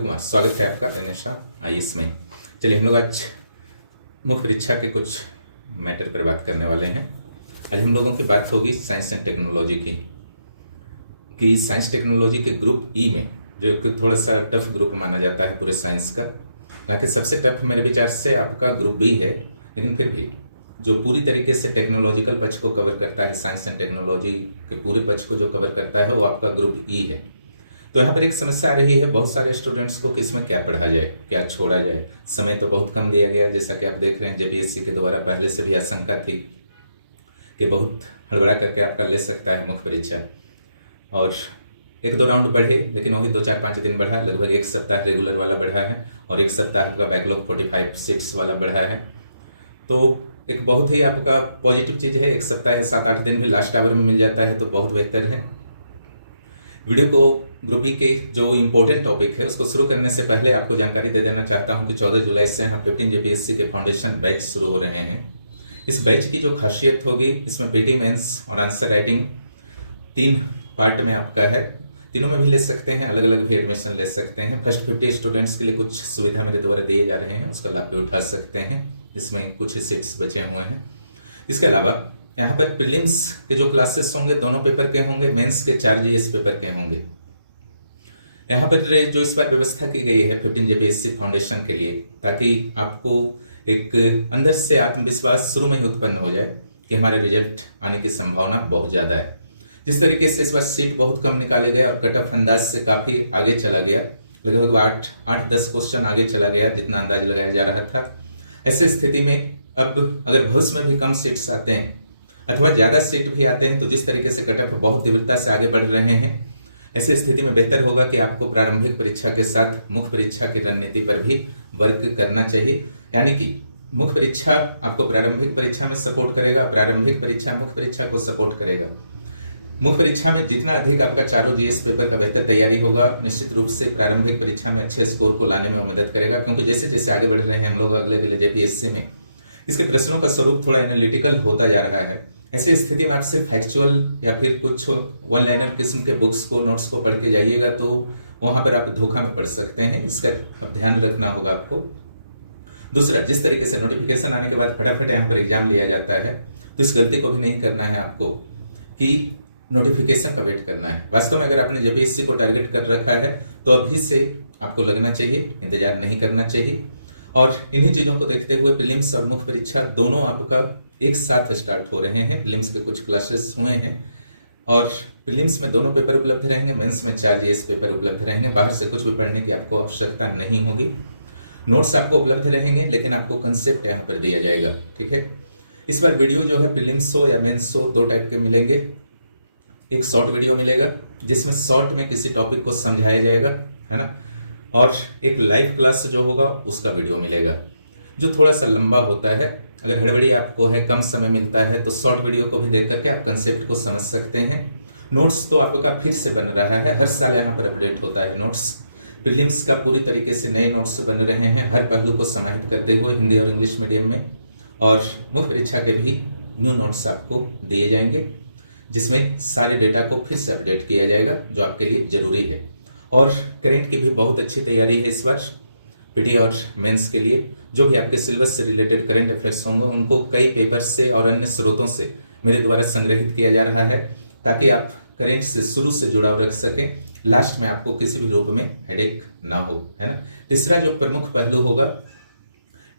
स्वागत है आपका अनिशा आईएएस में। चलिए हम लोग आज मुख्य परीक्षा के कुछ मैटर पर बात करने वाले हैं। आज हम लोगों की बात होगी साइंस एंड टेक्नोलॉजी की, कि साइंस टेक्नोलॉजी के ग्रुप ई में जो एक थोड़ा सा टफ ग्रुप माना जाता है पूरे साइंस का, हालांकि सबसे टफ मेरे विचार से आपका ग्रुप बी है, लेकिन फिर भी जो पूरी तरीके से टेक्नोलॉजिकल पक्ष को कवर करता है, साइंस एंड टेक्नोलॉजी के पूरे पक्ष को जो कवर करता है वो आपका ग्रुप ई है। तो यहाँ पर एक समस्या आ रही है बहुत सारे स्टूडेंट्स को कि इसमें क्या पढ़ा जाए, क्या छोड़ा जाए। समय तो बहुत कम दिया गया, जैसा कि आप देख रहे हैं जेपीएससी के द्वारा पहले से भी आशंका थी कि बहुत हड़बड़ा करके आपका ले सकता है मुख्य परीक्षा, और एक दो राउंड बढ़े, लेकिन वही 2-4-5 दिन बढ़ा, लगभग एक सप्ताह रेगुलर वाला बढ़ा है और एक सप्ताह का बैकलॉग 45 सीट्स वाला बढ़ा है। तो एक बहुत ही आपका पॉजिटिव चीज है, एक सप्ताह या 7-8 दिन भी लास्ट आवर में मिल जाता है तो बहुत बेहतर है। वीडियो को ग्रुप ई के जो इम्पोर्टेंट टॉपिक है उसको शुरू करने से पहले आपको जानकारी दे देना चाहता हूं कि 14 जुलाई से हम 15 जेपीएससी के फाउंडेशन बैच शुरू हो रहे हैं। इस बैच की जो खासियत होगी, इसमें पीटी मेंस और आंसर राइटिंग 3 पार्ट में आपका है। तीनों में भी ले सकते हैं, अलग अलग भी एडमिशन ले सकते हैं। फर्स्ट 50 स्टूडेंट्स के लिए कुछ सुविधा मेरे द्वारा दिए जा रहे हैं, उसका लाभ भी उठा सकते हैं। इसमें कुछ सीट्स बचे हुए हैं। इसके अलावा यहाँ पर प्रीलिम्स के जो क्लासेस होंगे दोनों पेपर के होंगे, मेंस के 4 जीएस पेपर के होंगे। यहाँ पर जो इस बार व्यवस्था की गई है 15 जेपीएससी फाउंडेशन के लिए, ताकि आपको एक अंदर से आत्मविश्वास शुरू में ही उत्पन्न हो जाए कि हमारा रिजल्ट आने की संभावना बहुत ज्यादा है। जिस तरीके से इस बार सीट बहुत कम निकाले गए और कट ऑफ अंदाज से काफी आगे चला गया, लगभग 8-10 क्वेश्चन आगे चला गया जितना अंदाज लगाया जा रहा था। ऐसी स्थिति में अब अगर भविष्य में भी कम सीट्स आते हैं अथवा ज्यादा सीट भी आते हैं, तो जिस तरीके से कट ऑफ बहुत तीव्रता से आगे बढ़ रहे हैं, ऐसी स्थिति में बेहतर होगा कि आपको प्रारंभिक परीक्षा के साथ मुख्य परीक्षा की रणनीति पर भी वर्क करना चाहिए। यानी कि मुख्य परीक्षा आपको प्रारंभिक परीक्षा में सपोर्ट करेगा, प्रारंभिक परीक्षा मुख्य परीक्षा को सपोर्ट करेगा। मुख्य परीक्षा में जितना अधिक आपका चारों जीएस पेपर का बेहतर तैयारी होगा, निश्चित रूप से प्रारंभिक परीक्षा में अच्छे स्कोर को लाने में मदद करेगा, क्योंकि जैसे जैसे आगे बढ़ रहे हैं हम लोग अगले जेपीएससी में, इसके प्रश्नों का स्वरूप थोड़ा एनालिटिकल होता जा रहा है। ऐसी स्थिति में आप सिर्फ फैक्चुअल या फिर कुछ वन लाइनर किस्म के बुक्स को, नोट्स को पढ़ के जाइएगा तो वहां पर आप धोखा में पढ़ सकते हैं। इसका ध्यान रखना होगा आपको। दूसरा, जिस तरीके से नोटिफिकेशन आने के बाद फटाफट यहाँ पर एग्जाम लिया जाता है, तो इस गलती को भी नहीं करना है आपको कि नोटिफिकेशन का वेट करना है। वास्तव में अगर आपने जेपीएससी को टारगेट कर रखा है तो अभी से आपको लगना चाहिए, इंतजार नहीं करना चाहिए। और इन्हीं चीजों को देखते हुए प्रीलिम्स और मुख्य परीक्षा दोनों आपका एक साथ स्टार्ट हो रहे हैं। प्रीलिम्स के कुछ क्लासेस हुए हैं और प्रीलिम्स में दोनों पेपर उपलब्ध रहेंगे, मेंस में 4 जीएस पेपर उपलब्ध रहेंगे। बाहर से कुछ भी पढ़ने की आपको आवश्यकता नहीं होगी। नोट्स आपको उपलब्ध रहेंगे, लेकिन आपको कंसेप्ट यहाँ पर दिया जाएगा। ठीक है, इस बार वीडियो जो है प्रीलिम्स हो या मेंस हो, 2 टाइप के मिलेंगे। एक शॉर्ट वीडियो मिलेगा जिसमें शॉर्ट में किसी टॉपिक को समझाया जाएगा, है ना, और एक लाइव क्लास जो होगा उसका वीडियो मिलेगा जो थोड़ा सा लंबा होता है। अगर हड़बड़ी आपको है, कम समय मिलता है, तो शॉर्ट वीडियो को भी देख करके आप कंसेप्ट को समझ सकते हैं। नोट्स तो आपका फिर से बन रहा है, हर साल यहाँ पर अपडेट होता है नोट्स। प्रीलिम्स का पूरी तरीके से नए नोट्स बन रहे हैं, हर पहलू को समाहित करते हुए हिंदी और इंग्लिश मीडियम में, और मुख्य परीक्षा के भी न्यू नोट्स आपको दिए जाएंगे, जिसमें सारे डेटा को फिर से अपडेट किया जाएगा जो आपके लिए जरूरी है। और करेंट की भी बहुत अच्छी तैयारी है इस बार पीटी और मेंस के लिए। जो भी आपके सिलेबस से रिलेटेड करंट अफेयर्स होंगे उनको कई पेपर से और अन्य स्रोतों से मेरे द्वारा संग्रहित किया जा रहा है, ताकि आप करंट से शुरू से जुड़ाव रख सकें, लास्ट में आपको किसी भी रूप में हेडेक ना हो, है ना। तीसरा जो प्रमुख पहलू होगा,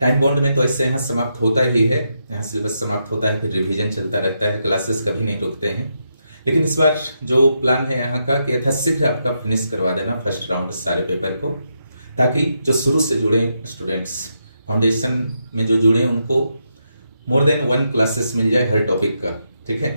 टाइम बाउंड में तो ऐसे यहाँ समाप्त होता ही है, यहाँ सिलेबस समाप्त होता है, फिर रिवीजन चलता रहता है, क्लासेस कभी नहीं रुकते हैं। लेकिन इस बार जो प्लान है यहाँ का कि यथाशीघ्र आपका फिनिश करवा देना फर्स्ट राउंड सारे पेपर को, ताकि जो शुरू से जुड़े स्टूडेंट्स, फाउंडेशन में जो जुड़े, उनको मोर देन 1 क्लासेस मिल जाए हर टॉपिक का। ठीक है,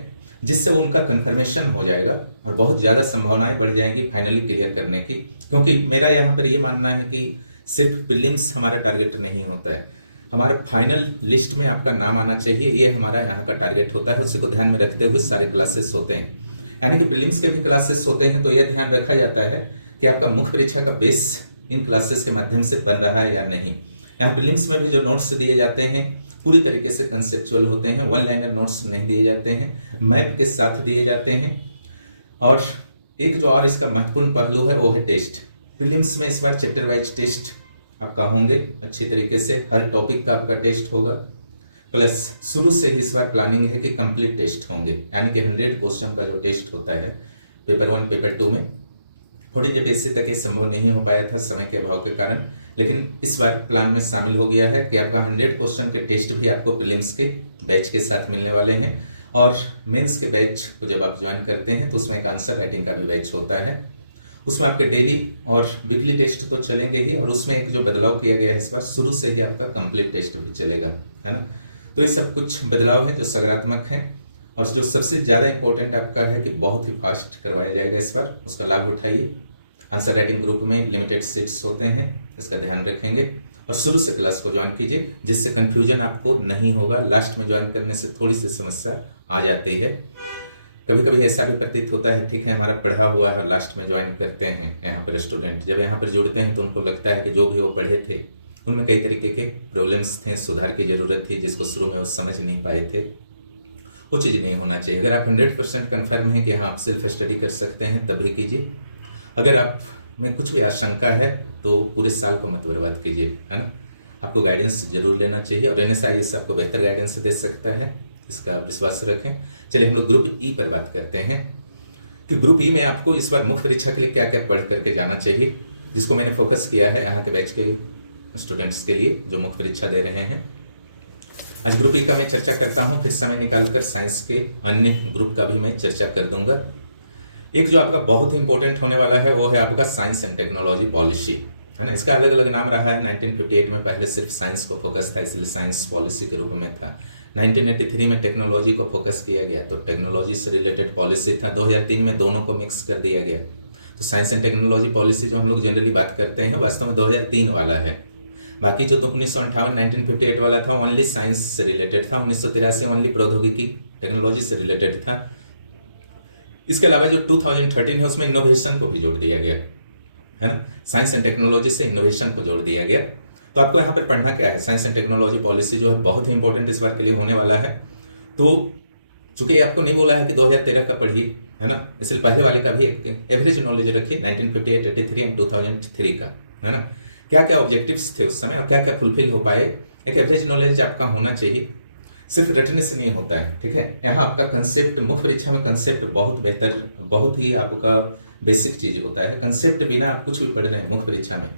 जिससे उनका कंफर्मेशन हो जाएगा और बहुत ज्यादा संभावनाएं बढ़ जाएंगी फाइनली क्लियर करने की। क्योंकि मेरा यहाँ पर ये मानना है कि सिर्फ प्रीलिम्स हमारा टारगेट नहीं होता है, हमारा फाइनल लिस्ट में आपका नाम आना चाहिए, ये हमारा यहाँ का टारगेट होता है। उसी को ध्यान में रखते हुए सारे क्लासेस होते हैं, यानी कि प्रीलिम्स के भी क्लासेस होते हैं, तो यह ध्यान रखा जाता है कि आपका मुख्य परीक्षा का बेस इन क्लासेस के माध्यम से बन रहा है या नहीं। यहाँ प्रीलिम्स में भी जो नोट्स दिए जाते हैं पूरी तरीके से कंसेप्चुअल होते हैं, वन लाइनर नोट्स नहीं दिए जाते हैं, मैप के साथ दिए जाते हैं। और एक जो और इसका महत्वपूर्ण पहलू है वो है टेस्ट। प्रीलिम्स में इस बार चैप्टर वाइज टेस्ट आपका होंगे, अच्छी तरीके से हर टॉपिक का आपका टेस्ट होगा। प्लस शुरू से ही इस बार प्लानिंग है कि कंप्लीट टेस्ट होंगे, यानी कि 100 क्वेश्चन का जो टेस्ट होता है पेपर 1 पेपर 2 में। थोड़ी देर इससे तक ये संभव नहीं हो पाया था समय के अभाव के कारण, लेकिन इस बार प्लान में शामिल हो गया है कि आपका 100 क्वेश्चन के टेस्ट भी आपको प्रीलिम्स के बैच के साथ मिलने वाले हैं। और मेंस के बैच को जब आप ज्वाइन करते हैं तो उसमें एक आंसर राइटिंग का भी बैच होता है। उसमें आपके डेली और वीकली टेस्ट तो चलेंगे ही, और उसमें एक जो बदलाव किया गया है इस बार, शुरू से ही आपका कंप्लीट टेस्ट भी चलेगा, है ना। तो ये सब कुछ बदलाव है जो सकारात्मक है। और जो सबसे ज्यादा इंपॉर्टेंट आपका है कि बहुत ही फास्ट करवाया जाएगा इस बार, उसका लाभ उठाइए। आंसर राइटिंग ग्रुप में लिमिटेड सीट्स होते हैं, इसका ध्यान रखेंगे। और शुरू से क्लास को ज्वाइन कीजिए, जिससे कंफ्यूजन आपको नहीं होगा। लास्ट में ज्वाइन करने से थोड़ी सी समस्या आ जाती है। कभी कभी ऐसा भी प्रतीत होता है, ठीक है हमारा पढ़ा हुआ है, लास्ट में ज्वाइन करते हैं यहाँ पर स्टूडेंट, जब यहाँ पर जुड़ते हैं तो उनको लगता है कि जो भी वो पढ़े थे उनमें कई तरीके के प्रॉब्लम्स थे, सुधार की जरूरत थी, जिसको शुरू में वो समझ नहीं पाए थे। वो चीज नहीं होना चाहिए। अगर आप 100% कन्फर्म है कि हाँ आप सेल्फ स्टडी कर सकते हैं तभी कीजिए। अगर आप में कुछ भी आशंका है तो पूरे साल को मत बर्बाद कीजिए, है ना। आपको गाइडेंस जरूर लेना चाहिए, और लेने से आइए से आपको बेहतर गाइडेंस दे सकता है, इसका विश्वास रखें। चलिए हम लोग ग्रुप ई पर बात करते हैं कि ग्रुप ई में आपको इस बार मुख्य परीक्षा के लिए क्या क्या पढ़ करके जाना चाहिए, जिसको मैंने फोकस किया है यहाँ के बैच के स्टूडेंट्स के लिए जो मुख्य परीक्षा दे रहे हैं। आज ग्रुप ई का मैं चर्चा करता हूँ, फिर समय निकालकर साइंस के अन्य ग्रुप का भी मैं चर्चा कर दूंगा। एक जो आपका बहुत ही इंपॉर्टेंट होने वाला है वो है आपका साइंस एंड टेक्नोलॉजी पॉलिसी, है ना। इसका अलग अलग नाम रहा है। 1958 में पहले सिर्फ साइंस को फोकस था, इसलिए साइंस पॉलिसी के रूप में था। 1983 में टेक्नोलॉजी को फोकस किया गया तो टेक्नोलॉजी से रिलेटेड पॉलिसी था। 2003 में दोनों को मिक्स कर दिया गया। तो साइंस एंड टेक्नोलॉजी पॉलिसी जो हम लोग जनरली बात करते हैं वास्तव में 2003 वाला है। बाकी जो 1958 1958 वाला था ओनली साइंस से रिलेटेड था। 1983 ओनली प्रौद्योगिकी टेक्नोलॉजी से रिलेटेड था। इसके अलावा जो 2013 है उसमें इनोवेशन को भी जोड़ दिया गया, है ना। साइंस एंड टेक्नोलॉजी से इनोवेशन को जोड़ दिया गया। तो आपको यहाँ पर पढ़ना क्या है, साइंस एंड टेक्नोलॉजी पॉलिसी जो है बहुत ही इंपॉर्टेंट इस बार के लिए होने वाला है। तो चूंकि आपको नहीं बोला है कि 2013 का पढ़िए, है ना, इसलिए पहले वाले का भी एक एवरेज नॉलेज रखिए 1958, 83 एंड 2003 का, है ना। क्या क्या ऑब्जेक्टिव्स थे उस समय और क्या क्या फुलफिल हो पाए, एक एवरेज नॉलेज आपका होना चाहिए। सिर्फ रटने से नहीं होता है, ठीक है। यहाँ आपका कंसेप्ट, मुख्य परीक्षा में कंसेप्ट बहुत बेहतर, बहुत ही आपका बेसिक चीज होता है। कंसेप्ट बिना आप कुछ भी पढ़ रहे हैं मुख्य परीक्षा में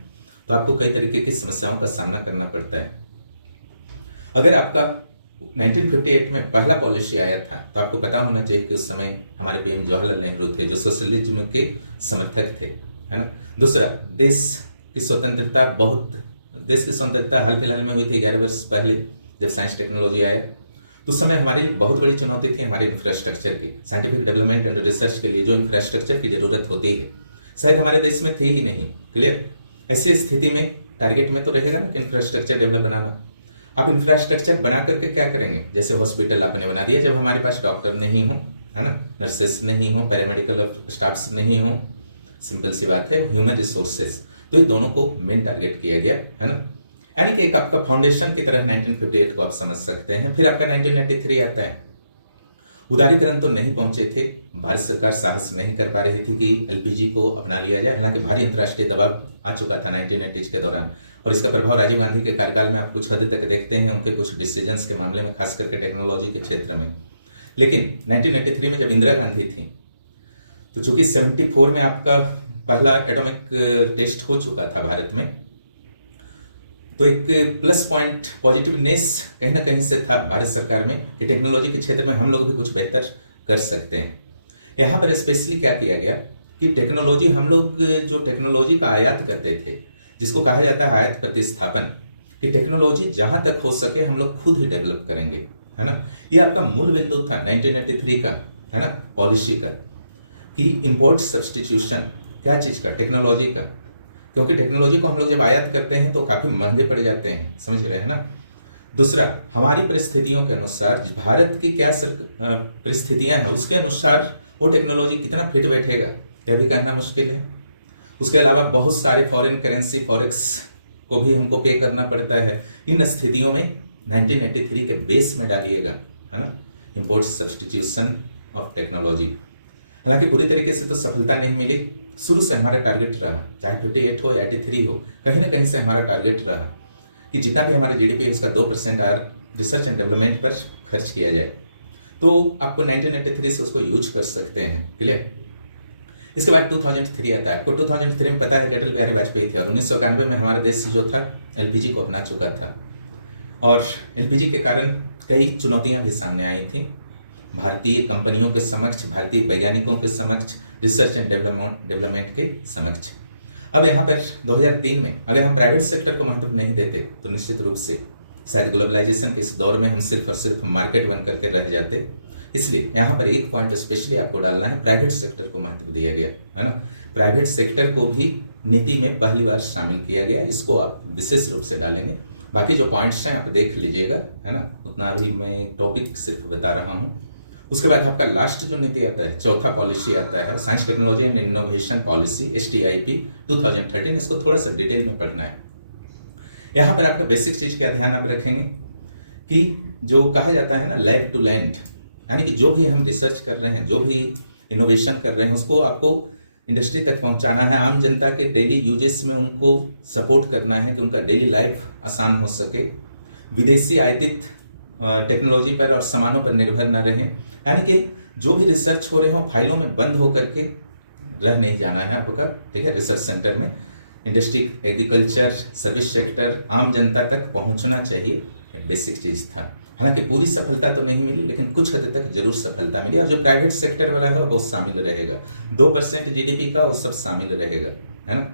तो आपको कई तरीके की समस्याओं का सामना करना पड़ता है। अगर आपका 1958 में पहला पॉलिसी आया था तो आपको पता होना चाहिए कि उस समय हमारे पीएम जवाहरलाल नेहरू थे जो सोशलिज्म के समर्थक थे, है ना। दूसरा, देश की स्वतंत्रता हाल फिलहाल में हुई थी 11 वर्ष पहले जब साइंस टेक्नोलॉजी आया। तो उस समय हमारी बहुत बड़ी चुनौती थी हमारे इंफ्रास्ट्रक्चर की, साइंटिफिक डेवलपमेंट एंड रिसर्च के लिए जो इंफ्रास्ट्रक्चर की जरूरत होती है शायद हमारे देश में थी ही नहीं। क्लियर। ऐसी स्थिति में टारगेट में तो रहेगा कि इंफ्रास्ट्रक्चर डेवलप बनाना। आप इंफ्रास्ट्रक्चर बना करके क्या करेंगे, जैसे हॉस्पिटल आपने बना दिया जब हमारे पास डॉक्टर नहीं हो, है ना, नर्सेस नहीं हो, पैरामेडिकल स्टाफ नहीं हो, सिंपल सी बात है, ह्यूमन रिसोर्सेज। तो ये दोनों को मेन टारगेट किया गया, है ना। यानी कि एक आपका फाउंडेशन की तरह 1958 को आप समझ सकते हैं। फिर आपका 1993 आता है। उदारीकरण तो नहीं पहुंचे थे, भारत सरकार साहस नहीं कर पा रही थी कि एलपीजी को अपना लिया जाए, हालांकि भारी अंतर्राष्ट्रीय दबाव आ चुका था 1980 के दौरान, और इसका प्रभाव राजीव गांधी के कार्यकाल में आप कुछ हद तक देखते हैं उनके कुछ डिसीजंस के मामले में, खास करके टेक्नोलॉजी के क्षेत्र में। लेकिन 1983 में जब इंदिरा गांधी थी तो चूंकि 74 में आपका पहला एटॉमिक टेस्ट हो चुका था भारत में, तो एक प्लस पॉइंट पॉजिटिवनेस कहीं ना कहीं से था भारत सरकार में कि टेक्नोलॉजी के क्षेत्र में हम लोग भी कुछ बेहतर कर सकते हैं। यहाँ पर स्पेशली क्या किया गया कि टेक्नोलॉजी, हम लोग जो टेक्नोलॉजी का आयात करते थे, जिसको कहा जाता है आयात प्रतिस्थापन, कि टेक्नोलॉजी जहां तक हो सके हम लोग खुद ही डेवलप करेंगे, है ना। ये आपका मूल बिंदु था 1983 का, है ना, पॉलिसी का, कि इंपोर्ट सब्सटीट्यूशन, क्या चीज का, टेक्नोलॉजी का। क्योंकि टेक्नोलॉजी को हम लोग जब आयात करते हैं तो काफी महंगे पड़ जाते हैं, समझ रहे हैं ना। दूसरा, हमारी परिस्थितियों के अनुसार, भारत की क्या परिस्थितियां हैं उसके अनुसार वो टेक्नोलॉजी कितना फिट बैठेगा यह भी कहना मुश्किल है। उसके अलावा बहुत सारे फॉरेन करेंसी, फॉरेक्स को भी हमको पे करना पड़ता है। इन स्थितियों में 1983 के बेस में डालिएगा, है ना, इंपोर्ट सब्सटीट्यूशन ऑफ टेक्नोलॉजी। हालांकि पूरी तरीके से तो सफलता नहीं मिली, शुरू से हमारा टारगेट रहा, चाहे 58 हो या 83 हो, कहीं ना कहीं से हमारा टारगेट रहा कि जितना भी हमारा जीडीपी है उसका 2% रिसर्च एंड डेवलपमेंट पर खर्च किया जाए। तो आपको 1983 से उसको यूज कर सकते हैं, क्लियर। इसके बाद 2003 आता है। आपको 2003 में पता है कि अटल बिहारी वाजपेयी थे और 1991 में हमारा देश जो था एलपीजी को अपना चुका था और एलपीजी के कारण कई चुनौतियां भी सामने आई थी भारतीय कंपनियों के समक्ष, भारतीय वैज्ञानिकों के समक्ष, रिसर्च एंड डेवलपमेंट के समक्ष। अब यहाँ पर 2003 में अगर हम प्राइवेट सेक्टर को महत्व नहीं देते तो निश्चित रूप से शायद ग्लोबलाइजेशन के इस दौर में हम सिर्फ और सिर्फ मार्केट बन करके रह जाते। इसलिए यहाँ पर एक पॉइंट स्पेशली आपको डालना है, प्राइवेट सेक्टर को महत्व दिया गया है ना। प्राइवेट सेक्टर को भी नीति में पहली बार शामिल किया गया, इसको आप विशेष रूप से डालेंगे। बाकी जो पॉइंट्स हैं आप देख लीजिएगा, है ना, उतना अभी मैं टॉपिक सिर्फ बता रहा हूँ। उसके बाद आपका लास्ट जो नीति आता है, चौथा पॉलिसी आता है science technology and innovation policy STIP 2013। इसको थोड़ा सा डिटेल में पढ़ना है। यहाँ पर आपका बेसिक चीज का ध्यान आप रखेंगे कि जो कहा जाता है ना लैब टू लैंड, यानी कि जो भी हम रिसर्च कर रहे हैं, जो भी इनोवेशन कर रहे हैं, उसको आपको इंडस्ट्री तक पहुंचाना है, आम जनता के डेली यूजेस में उनको सपोर्ट करना है कि उनका डेली लाइफ आसान हो सके, विदेशी आयातित टेक्नोलॉजी पर और सामानों पर निर्भर न रहे। यानी कि जो भी रिसर्च हो रहे हो फाइलों में बंद होकर के रह नहीं जाना है आपका, ठीक है। रिसर्च सेंटर में इंडस्ट्री, एग्रीकल्चर, सर्विस सेक्टर, आम जनता तक पहुंचना चाहिए, बेसिक चीज था। हालांकि पूरी सफलता तो नहीं मिली लेकिन कुछ हद तक जरूर सफलता मिली। और जो प्राइवेट सेक्टर वाला है वो शामिल रहेगा, 2% जीडीपी का वो सब शामिल रहेगा, है ना।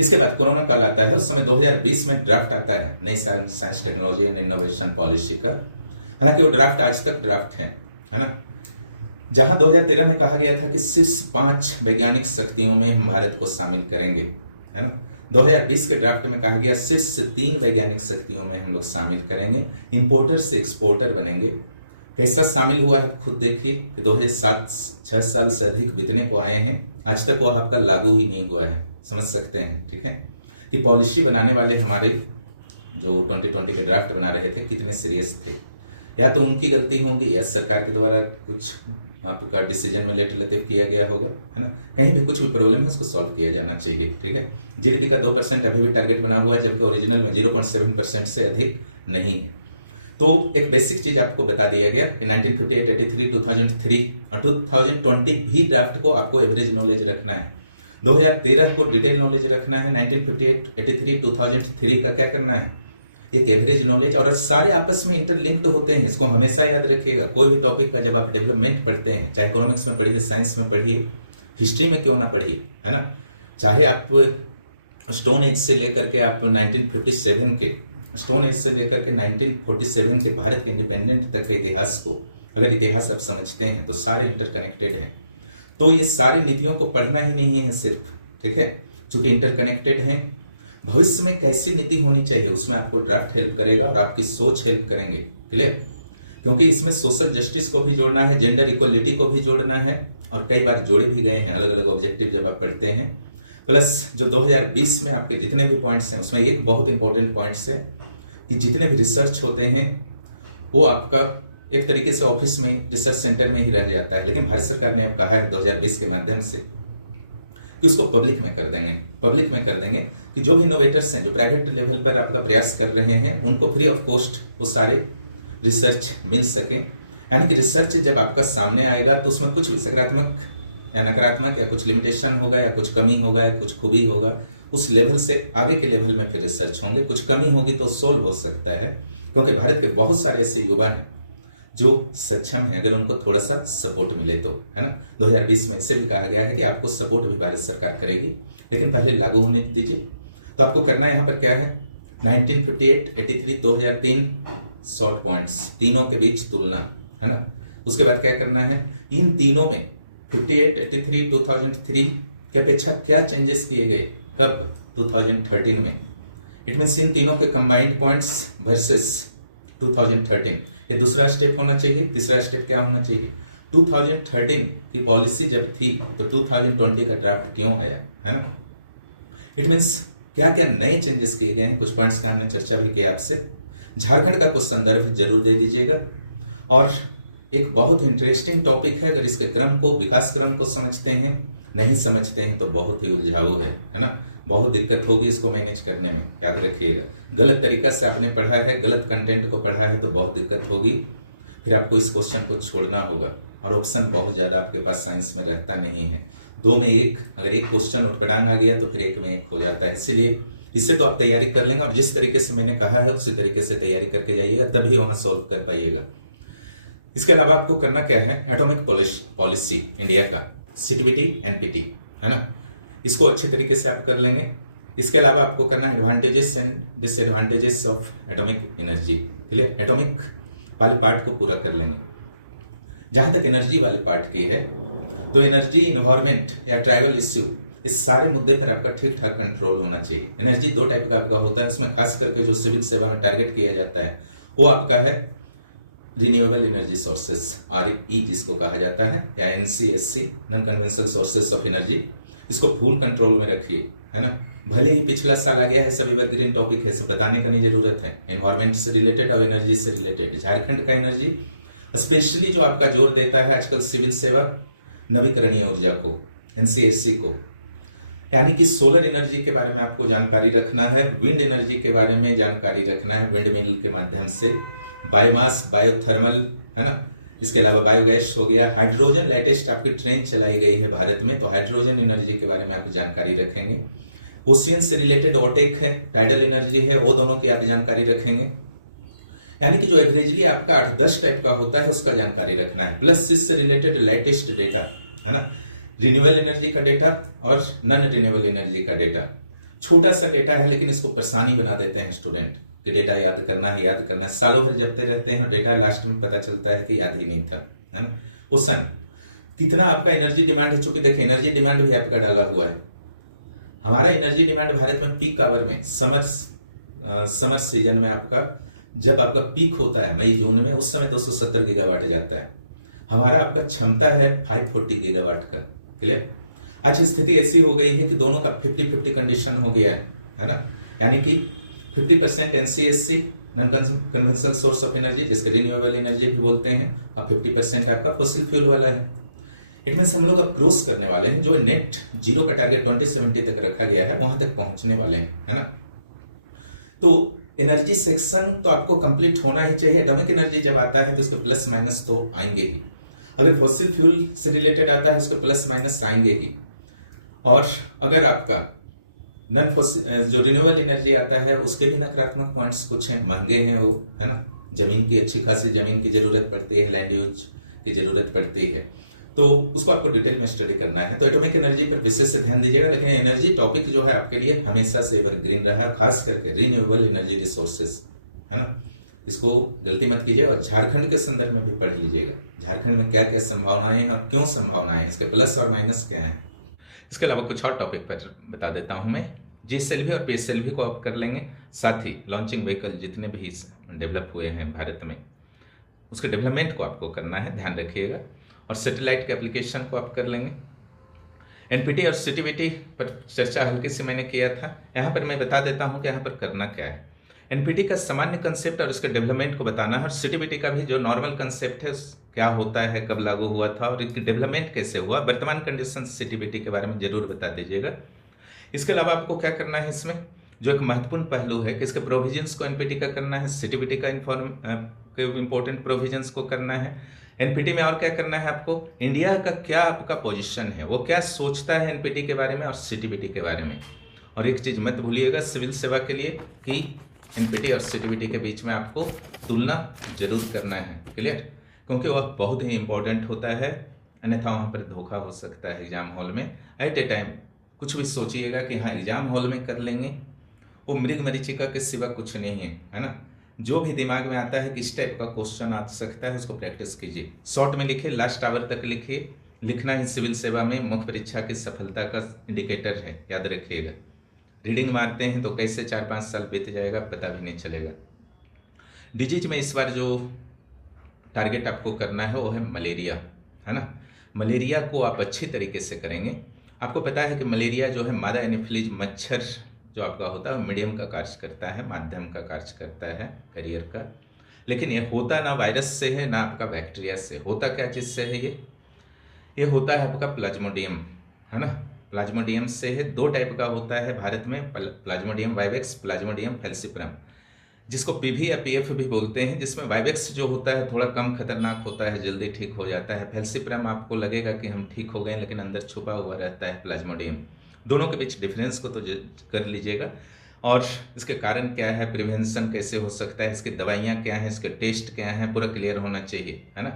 इसके बाद कोरोना काल आता है, उस समय 2020 में ड्राफ्ट आता है नई science technology and innovation policy का। हालांकि वो ड्राफ्ट आज तक ड्राफ्ट है ना। जहां 2013 में कहा गया था कि शीर्ष 5 वैज्ञानिक शक्तियों में हम भारत को शामिल करेंगे, है ना। 2020 के ड्राफ्ट में कहा गया शीर्ष 3 वैज्ञानिक शक्तियों में हम लोग शामिल करेंगे, इंपोर्टर से एक्सपोर्टर बनेंगे। कैसा शामिल हुआ है खुद देखिए कि 2007-6 साल से अधिक बीतने को आए हैं, आज तक वो आपका लागू ही नहीं हुआ है। समझ सकते हैं, ठीक है, कि पॉलिसी बनाने वाले हमारे जो 2020 के ड्राफ्ट बना रहे थे कितने सीरियस थे। या तो उनकी गलती होगी या सरकार के द्वारा कुछ आपका डिसीजन में लेट किया गया होगा, है ना। कहीं भी कुछ भी प्रॉब्लम है उसको सॉल्व किया जाना चाहिए, ठीक है। जीडीपी का 2% अभी भी टारगेट बना हुआ है, जबकि ओरिजिनल में 0.7% से अधिक नहीं है। तो एक बेसिक चीज आपको बता दिया गया कि 1958, 83, 2003 और 2020 भी ड्राफ्ट को आपको एवरेज नॉलेज रखना है। 2013 को डिटेल नॉलेज रखना है, 1958, 83, 2003 का क्या करना है, एक एवरेज नॉलेज। और सारे आपस में इंटरलिंक्ड होते हैं, इसको हमेशा याद रखिएगा। कोई भी टॉपिक का जब आप डेवलपमेंट पढ़ते हैं, चाहे इकोनॉमिक्स में पढ़िए, साइंस में पढ़िए, हिस्ट्री में क्यों ना पढ़िए, है ना। चाहे आप स्टोन एज से लेकर के आप 1957 के स्टोन एज से लेकर के 1947 के भारत के इंडिपेंडेंट तक के इतिहास को, अगर इतिहास आप समझते हैं तो सारे इंटरकनेक्टेड हैं। तो ये सारी नीतियों को पढ़ना ही नहीं है सिर्फ, ठीक है, चूंकि इंटरकनेक्टेड हैं। भविष्य में कैसी नीति होनी चाहिए उसमें आपको ड्राफ्ट हेल्प करेगा और आपकी सोच हेल्प करेंगे, क्लियर। क्योंकि इसमें सोशल जस्टिस को भी जोड़ना है, जेंडर इक्वलिटी को भी जोड़ना है और कई बार जोड़े भी गए हैं अलग अलग ऑब्जेक्टिव जब आप पढ़ते हैं। प्लस जो 2020 में आपके जितने भी पॉइंट्स हैं उसमें एक बहुत इंपॉर्टेंट पॉइंट्स है कि जितने भी रिसर्च होते हैं वो आपका एक तरीके से ऑफिस में, रिसर्च सेंटर में ही रह जाता है। लेकिन भारत सरकार ने अब कहा है 2020 के माध्यम से कि उसको पब्लिक में कर देंगे कि जो भी इनोवेटर्स हैं, जो प्राइवेट लेवल पर आपका प्रयास कर रहे हैं, उनको फ्री ऑफ कॉस्ट वो सारे रिसर्च मिल सके। यानी कि रिसर्च जब आपका सामने आएगा तो उसमें कुछ भी सकारात्मक या नकारात्मक या कुछ लिमिटेशन होगा या कुछ कमी होगा या कुछ खूबी होगा, उस लेवल से आगे के लेवल में फिर रिसर्च होंगे। कुछ कमी होगी तो सोल्व हो सकता है, क्योंकि भारत के बहुत सारे ऐसे युवा हैं जो सक्षम है, अगर उनको थोड़ा सा सपोर्ट मिले तो, है ना। 2020 में इससे भी कहा गया है कि आपको सपोर्ट भी भारत सरकार करेगी, लेकिन पहले लागू होने दीजिए। तो आपको करना यहाँ पर क्या है, 1958, 83, 2003 शॉर्ट पॉइंट्स, तीनों के बीच तुलना, है ना। उसके बाद क्या करना है, इन तीनों में 58, 83, 2003 की अपेक्षा क्या चेंजेस किए गए, कब, 2013 में। इट मीन्स इन तीनों के कंबाइंड पॉइंट्स वर्सेस 2013। ये दूसरा स्टेप होना चाहिए। तीसरा स्टेप क्या होना चाहिए, 2013 की पॉलिसी जब थी तो 2020 का ड्राफ्ट क्यों आया, है ना। इट मीन्स क्या क्या नए चेंजेस किए गए हैं, कुछ पॉइंट्स का हमने चर्चा भी किया आपसे। झारखंड का कुछ संदर्भ जरूर दे दीजिएगा। और एक बहुत इंटरेस्टिंग टॉपिक है, अगर इसके क्रम को, विकास क्रम को समझते हैं, नहीं समझते हैं तो बहुत ही उलझाऊ है ना, बहुत दिक्कत होगी इसको मैनेज करने में, याद रखिएगा। गलत तरीका से आपने पढ़ा है, गलत कंटेंट को पढ़ा है तो बहुत दिक्कत होगी, फिर आपको इस क्वेश्चन को छोड़ना होगा। और ऑप्शन बहुत ज़्यादा आपके पास साइंस में रहता नहीं है, 2 में 1, अगर एक क्वेश्चन उठपटांग आ गया तो फिर 1 में 1 हो जाता है। इसलिए इससे तो आप तैयारी कर लेंगे और जिस तरीके से मैंने कहा है उसी तरीके से तैयारी करके जाइएगा, तभी वहाँ सॉल्व कर पाइएगा। इसके अलावा आपको करना क्या है, एटॉमिक पॉलिसी इंडिया का, CTBT NPT है ना, इसको अच्छे तरीके से आप कर लेंगे। इसके अलावा आपको करना है advantages and disadvantages of atomic energy, clear. Atomic वाले पार्ट को पूरा कर लेंगे। जहां तक एनर्जी वाले पार्ट की है तो एनर्जी, इन्वायरमेंट या ट्राइबल इश्यू, इस सारे मुद्दे पर आपका ठीक ठाक कंट्रोल होना चाहिए। एनर्जी 2 टाइप का आपका होता है, उसमें खास करके जो सिविल सेवा में टारगेट किया जाता है वो आपका है रिन्यूएबल एनर्जी सोर्सेस, RE जिसको कहा जाता है, या NCSC, non conventional sources of energy. इसको फुल कंट्रोल में रखिए, है ना। भले ही पिछला साल आ गया है, सब एवरग्रीन टॉपिक है, सब बताने का नहीं जरूरत है। एनवायरमेंट से रिलेटेड और एनर्जी से रिलेटेड, झारखंड का एनर्जी स्पेशली जो आपका जोर देता है आजकल सिविल सेवा, नवीकरणीय ऊर्जा को, NCSC को, यानी कि सोलर एनर्जी के बारे में आपको जानकारी रखना है, विंड एनर्जी के बारे में जानकारी रखना है, विंड मिल के माध्यम से, बायोमास, बायोथर्मल, है ना। इसके अलावा बायोगैस हो गया, हाइड्रोजन, लेटेस्ट आपकी ट्रेन चलाई गई है भारत में, तो हाइड्रोजन एनर्जी के बारे में आप जानकारी रखेंगे। ओशियन से रिलेटेड ओटेक है, टाइडल एनर्जी है, वो दोनों की आप जानकारी रखेंगे। यानी कि जो एवरेजली आपका 8-10 टाइप का होता है उसका जानकारी रखना है, प्लस इससे रिलेटेड लेटेस्ट डेटा, है ना, रिन्यूएबल एनर्जी का डेटा और नॉन रिन्यूएबल एनर्जी का डेटा। छोटा सा डेटा है लेकिन इसको परेशानी बना देते हैं स्टूडेंट कि डेटा याद करना है, सालों भर जपते रहते हैं, डेटा लास्ट में पता चलता है कि याद ही नहीं था, है ना। ओसन कितना आपका एनर्जी डिमांड है, चूंकि देखिए एनर्जी डिमांड भी आपका डाला हुआ है। हमारा एनर्जी डिमांड भारत में पीक आवर में, समर सीजन में आपका, जब आपका पीक होता है मई जून में, उस समय 270 गीगावाट जाता है। हमारा आपका क्षमता है 540 गीगावाट का, क्लियर। आज स्थिति ऐसी हो गई है कि दोनों का 50-50 कंडीशन हो गया है ना, यानी कि 50% NCSC, non conventional source of energy, जिसके रिन्यूएबल एनर्जी भी बोलते हैं, और 50% आपका फॉसिल फ्यूल वाला है। इट मींस हम लोग अब क्रॉस करने वाले हैं, जो नेट जीरो का टारगेट 2070 तक रखा गया है वहां तक पहुंचने वाले हैं, है ना। तो एनर्जी सेक्शन तो आपको कंप्लीट होना ही चाहिए। एटॉमिक एनर्जी जब आता है तो उसके प्लस माइनस तो आएंगे ही, अगर फॉसिल फ्यूल से रिलेटेड आता है उसके प्लस माइनस आएंगे ही, और अगर आपका नॉन जो रिन्यूएबल एनर्जी आता है उसके भी नकारात्मक पॉइंट्स कुछ हैं, महंगे हैं वो, है ना। जमीन की अच्छी खासी जमीन की जरूरत पड़ती है, लैंड यूज की जरूरत पड़ती है, तो उसको आपको डिटेल में स्टडी करना है। तो एटॉमिक एनर्जी पर विशेष से ध्यान दीजिएगा। लेकिन एनर्जी टॉपिक जो है आपके लिए हमेशा से एवरग्रीन रहा, खास करके रिन्यूएबल एनर्जी रिसोर्सेस, है ना। इसको गलती मत कीजिए और झारखंड के संदर्भ में भी पढ़ लीजिएगा, झारखंड में क्या क्या संभावनाएं हैं और क्यों संभावनाएं हैं, इसके प्लस और माइनस क्या है। इसके अलावा कुछ और टॉपिक पर बता देता हूं मैं। GSLV और PSLV को आप कर लेंगे, साथ ही लॉन्चिंग व्हीकल जितने भी डेवलप हुए हैं भारत में उसके डेवलपमेंट को आपको करना है, ध्यान रखिएगा। और सैटेलाइट के एप्लीकेशन को आप कर लेंगे। NPT और CTBT पर चर्चा हल्की से मैंने किया था, यहाँ पर मैं बता देता हूँ कि यहाँ पर करना क्या है। NPT का सामान्य कंसेप्ट और उसके डेवलपमेंट को बताना है, और CTBT का भी जो नॉर्मल कंसेप्ट है क्या होता है, कब लागू हुआ था और इसकी डेवलपमेंट कैसे हुआ, वर्तमान कंडीशन CTBT के बारे में जरूर बता दीजिएगा। इसके अलावा आपको क्या करना है, इसमें जो एक महत्वपूर्ण पहलू है कि इसके प्रोविजंस को NPT का करना है, CTBT का इंपॉर्टेंट प्रोविजंस को करना है। NPT में और क्या करना है आपको, इंडिया का क्या आपका पोजीशन है, वो क्या सोचता है NPT के बारे में और CTBT के बारे में। और एक चीज़ मत भूलिएगा सिविल सेवा के लिए कि NPT और CTBT के बीच में आपको तुलना जरूर करना है, क्लियर, क्योंकि वह बहुत ही इंपॉर्टेंट होता है, अन्यथा वहाँ पर धोखा हो सकता है एग्जाम हॉल में। एट ए टाइम कुछ भी सोचिएगा कि हाँ एग्जाम हॉल में कर लेंगे, वो मृग मरीचिका के सिवा कुछ नहीं है ना। जो भी दिमाग में आता है कि इस टाइप का क्वेश्चन आ सकता है उसको प्रैक्टिस कीजिए, शॉर्ट में लिखिए, लास्ट आवर तक लिखिए। लिखना ही सिविल सेवा में मुख्य परीक्षा की सफलता का इंडिकेटर है, याद रखिएगा। रीडिंग मारते हैं तो कैसे 4-5 साल बीत जाएगा पता भी नहीं चलेगा। डिजीज में इस बार जो टारगेट आपको करना है वो है मलेरिया, है ना। मलेरिया को आप अच्छी तरीके से करेंगे। आपको पता है कि मलेरिया जो है मादा एनोफिलीज मच्छर जो आपका होता है मीडियम का कार्य करता है, माध्यम का कार्य करता है करियर का, लेकिन ये होता ना वायरस से है ना आपका बैक्टीरिया से, होता क्या चीज़ से है, ये होता है आपका प्लाज्मोडियम, है ना। प्लाज्मोडियम से है, 2 टाइप का होता है भारत में, प्लाज्मोडियम वाइवेक्स, प्लाज्मोडियम फैल्सिपरम, जिसको पीवी या पीएफ भी बोलते हैं, जिसमें वाइवेक्स जो होता है थोड़ा कम खतरनाक होता है, जल्दी ठीक हो जाता है। फैल्सिपरम आपको लगेगा कि हम ठीक हो गए, लेकिन अंदर छुपा हुआ रहता है प्लाज्मोडियम। दोनों के बीच डिफरेंस को तो कर लीजिएगा, और इसके कारण क्या है, प्रिवेंशन कैसे हो सकता है, इसकी दवाइयाँ क्या हैं, इसके टेस्ट क्या हैं, पूरा क्लियर होना चाहिए, है ना।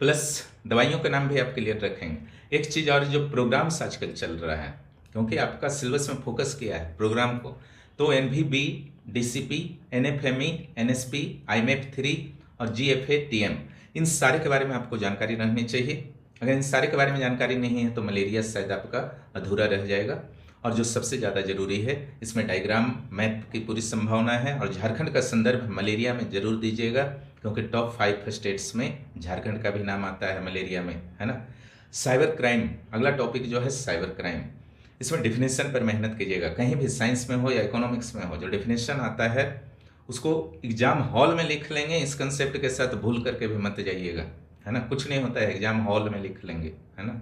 प्लस दवाइयों के नाम भी आप क्लियर रखेंगे। एक चीज़ और, जो प्रोग्राम्स आजकल चल रहा है, क्योंकि आपका सिलेबस में फोकस किया है प्रोग्राम को, तो एनवीबी, डीसीपी, एनएफएमई, एनएसपी, IMAP-3 और GFA-TM, इन सारे के बारे में आपको जानकारी रहनी चाहिए। अगर इन सारे के बारे में जानकारी नहीं है तो मलेरिया शायद आपका अधूरा रह जाएगा। और जो सबसे ज़्यादा जरूरी है, इसमें डायग्राम मैप की पूरी संभावना है, और झारखंड का संदर्भ मलेरिया में जरूर दीजिएगा, क्योंकि टॉप 5 स्टेट्स में झारखंड का भी नाम आता है मलेरिया में, है ना। साइबर क्राइम अगला टॉपिक जो है, साइबर क्राइम, इसमें डिफिनेशन पर मेहनत कीजिएगा। कहीं भी साइंस में हो या इकोनॉमिक्स में हो, जो डिफिनेशन आता है उसको एग्जाम हॉल में लिख लेंगे, इस कंसेप्ट के साथ भूल करके भी मत जाइएगा, है ना। कुछ नहीं होता है, एग्जाम हॉल में लिख लेंगे, है ना।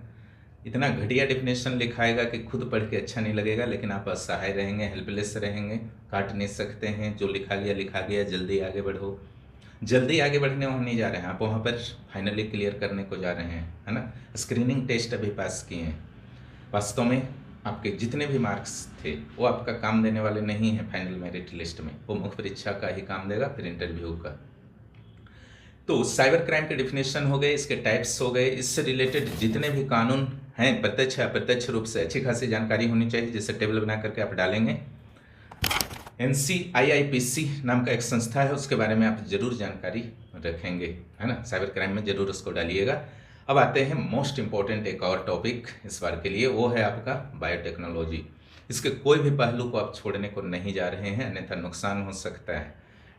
इतना घटिया डिफिनेशन लिखाएगा कि खुद पढ़ के अच्छा नहीं लगेगा, लेकिन आप असहाय रहेंगे, हेल्पलेस रहेंगे, काट नहीं सकते हैं। जो लिखा गया, जल्दी आगे बढ़ो। जल्दी आगे बढ़ने वहाँ नहीं जा रहे हैं आप, वहाँ पर फाइनली क्लियर करने को जा रहे हैं, है ना। स्क्रीनिंग टेस्ट अभी पास किए हैं, वास्तव में आपके जितने भी मार्क्स थे वो आपका काम देने वाले नहीं हैं फाइनल मेरिट लिस्ट में, वो मुख्य परीक्षा का ही काम देगा, फिर इंटरव्यू का। तो साइबर क्राइम के डिफिनेशन हो गए, इसके टाइप्स हो गए, इससे रिलेटेड जितने भी कानून हैं प्रत्यक्ष अप्रत्यक्ष रूप से अच्छी खासी जानकारी होनी चाहिए, जिससे टेबल बना करके आप डालेंगे। NCIIPC नाम का एक संस्था है, उसके बारे में आप जरूर जानकारी रखेंगे, है ना। साइबर क्राइम में जरूर उसको डालिएगा। अब आते हैं मोस्ट इंपॉर्टेंट एक और टॉपिक इस बार के लिए, वो है आपका बायोटेक्नोलॉजी। इसके कोई भी पहलू को आप छोड़ने को नहीं जा रहे हैं, अन्यथा नुकसान हो सकता है।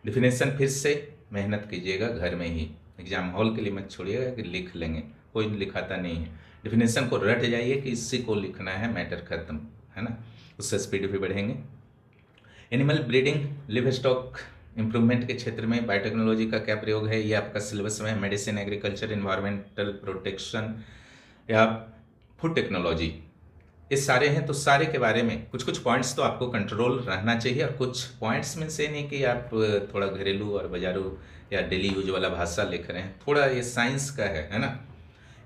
डिफिनेशन फिर से मेहनत कीजिएगा घर में ही, एग्जाम हॉल के लिए मत छोड़िएगा कि लिख लेंगे, कोई लिखाता नहीं है। डिफिनेशन को रट जाइए कि इसी को लिखना है, मैटर खत्म, है ना। उससे स्पीड भी बढ़ेंगे। Animal breeding, live stock improvement के क्षेत्र में बायोटेक्नोलॉजी का क्या प्रयोग है, ये आपका सिलेबस में। मेडिसिन, एग्रीकल्चर, इन्वायरमेंटल प्रोटेक्शन या फूड टेक्नोलॉजी, ये सारे हैं। तो सारे के बारे में कुछ कुछ पॉइंट्स तो आपको कंट्रोल रहना चाहिए, और कुछ पॉइंट्स में से नहीं कि आप थोड़ा घरेलू और बाजारू या डेली यूज वाला भाषा लिख रहे हैं, थोड़ा ये साइंस का है ना,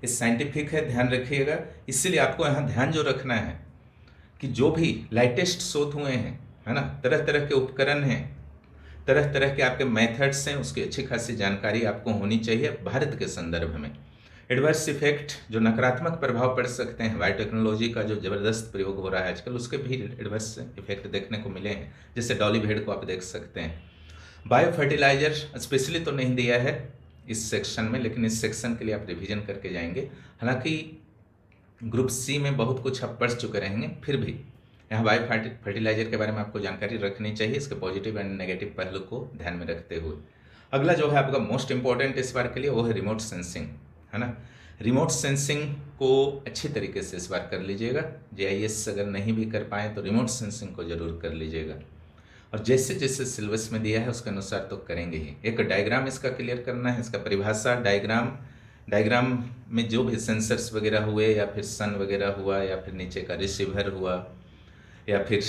ये साइंटिफिक है, ध्यान रखिएगा। इसीलिए आपको यहाँ ध्यान जो रखना है कि जो भी लेटेस्ट शोध हुए हैं, है ना, तरह तरह के उपकरण हैं, तरह तरह के आपके मेथड्स हैं, उसकी अच्छी खासी जानकारी आपको होनी चाहिए भारत के संदर्भ में। एडवर्स इफेक्ट, जो नकारात्मक प्रभाव पड़ सकते हैं बायोटेक्नोलॉजी का, जो ज़बरदस्त प्रयोग हो रहा है आजकल, उसके भी एडवर्स इफेक्ट देखने को मिले हैं, जैसे डॉली भेड़ को आप देख सकते हैं। बायो फर्टिलाइजर स्पेशली तो नहीं दिया है इस सेक्शन में, लेकिन इस सेक्शन के लिए आप रिवीजन करके जाएंगे। हालांकि ग्रुप सी में बहुत कुछ आप पढ़ चुके रहेंगे, फिर भी यहाँ बायो फर्टिलाइजर के बारे में आपको जानकारी रखनी चाहिए, इसके पॉजिटिव एंड नेगेटिव पहलू को ध्यान में रखते हुए। अगला जो है आपका मोस्ट इंपॉर्टेंट इस बार के लिए, वो है रिमोट सेंसिंग, है ना। रिमोट सेंसिंग को अच्छी तरीके से इस बार कर लीजिएगा। JIS अगर नहीं भी कर पाए तो रिमोट सेंसिंग को जरूर कर लीजिएगा, और जैसे जैसे सिलेबस में दिया है उसके अनुसार तो करेंगे ही। एक डायग्राम इसका क्लियर करना है, इसका परिभाषा डायग्राम में जो भी सेंसर्स वगैरह हुए, या फिर सन वगैरह हुआ, या फिर नीचे का रिसीवर हुआ, या फिर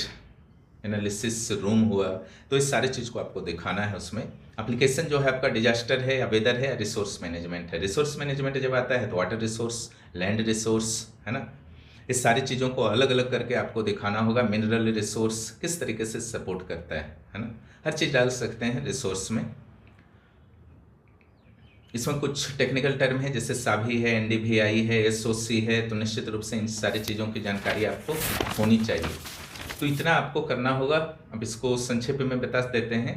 एनालिसिस रूम हुआ, तो इस सारे चीज़ को आपको दिखाना है उसमें। एप्लीकेशन जो है आपका डिजास्टर है या वेदर है या रिसोर्स मैनेजमेंट है। रिसोर्स मैनेजमेंट जब आता है तो वाटर रिसोर्स, लैंड रिसोर्स, है ना, इस सारी चीज़ों को अलग अलग करके आपको दिखाना होगा। मिनरल रिसोर्स किस तरीके से सपोर्ट करता है ना, हर चीज़ डाल सकते हैं रिसोर्स में। इसमें कुछ टेक्निकल टर्म है, जैसे साभी है, NDVI है, SOC है, तो निश्चित रूप से इन सारी चीज़ों की जानकारी आपको होनी चाहिए। तो इतना आपको करना होगा। अब इसको संक्षेप में बता देते हैं।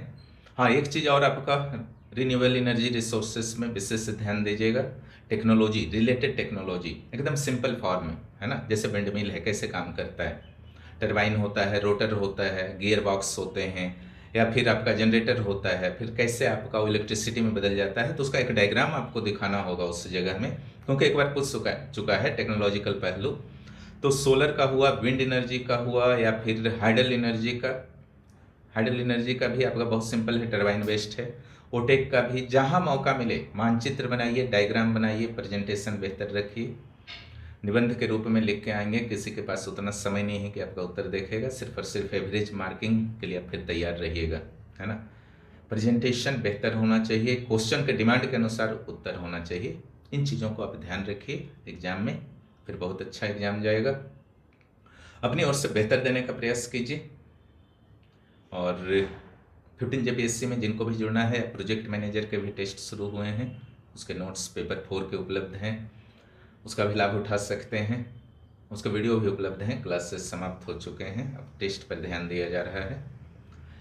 हाँ, एक चीज़ और, आपका रिन्यूएबल एनर्जी रिसोर्सेज में विशेष ध्यान दीजिएगा। टेक्नोलॉजी, रिलेटेड टेक्नोलॉजी एकदम सिंपल फॉर्म में, है ना, जैसे विंड मिल है, कैसे काम करता है, टरबाइन होता है, रोटर होता है, गियर बॉक्स होते हैं, या फिर आपका जनरेटर होता है, फिर कैसे आपका इलेक्ट्रिसिटी में बदल जाता है, तो उसका एक डायग्राम आपको दिखाना होगा उस जगह में, क्योंकि एक बार पूछ चुका है टेक्नोलॉजिकल पहलू। तो सोलर का हुआ, विंड एनर्जी का हुआ, या फिर हाइडल एनर्जी का भी आपका बहुत सिंपल है, टरबाइन बेस्ड है। ओटेक का भी, जहां मौका मिले मानचित्र बनाइए, डायग्राम बनाइए, प्रेजेंटेशन बेहतर रखिए। निबंध के रूप में लिख के आएंगे। किसी के पास उतना समय नहीं है कि आपका उत्तर देखेगा, सिर्फ और सिर्फ एवरेज मार्किंग के लिए आप फिर तैयार रहिएगा, है ना। प्रेजेंटेशन बेहतर होना चाहिए, क्वेश्चन के डिमांड के अनुसार उत्तर होना चाहिए। इन चीज़ों को आप ध्यान रखिए एग्जाम में, फिर बहुत अच्छा एग्जाम जाएगा। अपनी ओर से बेहतर देने का प्रयास कीजिए। और 15 JPSC में जिनको भी जुड़ना है, प्रोजेक्ट मैनेजर के भी टेस्ट शुरू हुए हैं, उसके नोट्स पेपर 4 के उपलब्ध हैं, उसका भी लाभ उठा सकते हैं। उसका वीडियो भी उपलब्ध है, क्लासेस समाप्त हो चुके हैं, अब टेस्ट पर ध्यान दिया जा रहा है।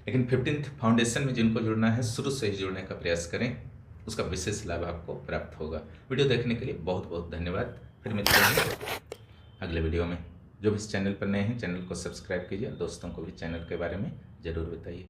लेकिन 15th फाउंडेशन में जिनको जुड़ना है, शुरू से ही जुड़ने का प्रयास करें, उसका विशेष लाभ आपको प्राप्त होगा। वीडियो देखने के लिए बहुत बहुत धन्यवाद। फिर मिलते हैं अगले वीडियो में। जो भी इस चैनल पर नए हैं, चैनल को सब्सक्राइब कीजिए और दोस्तों को भी चैनल के बारे में ज़रूर बताइए।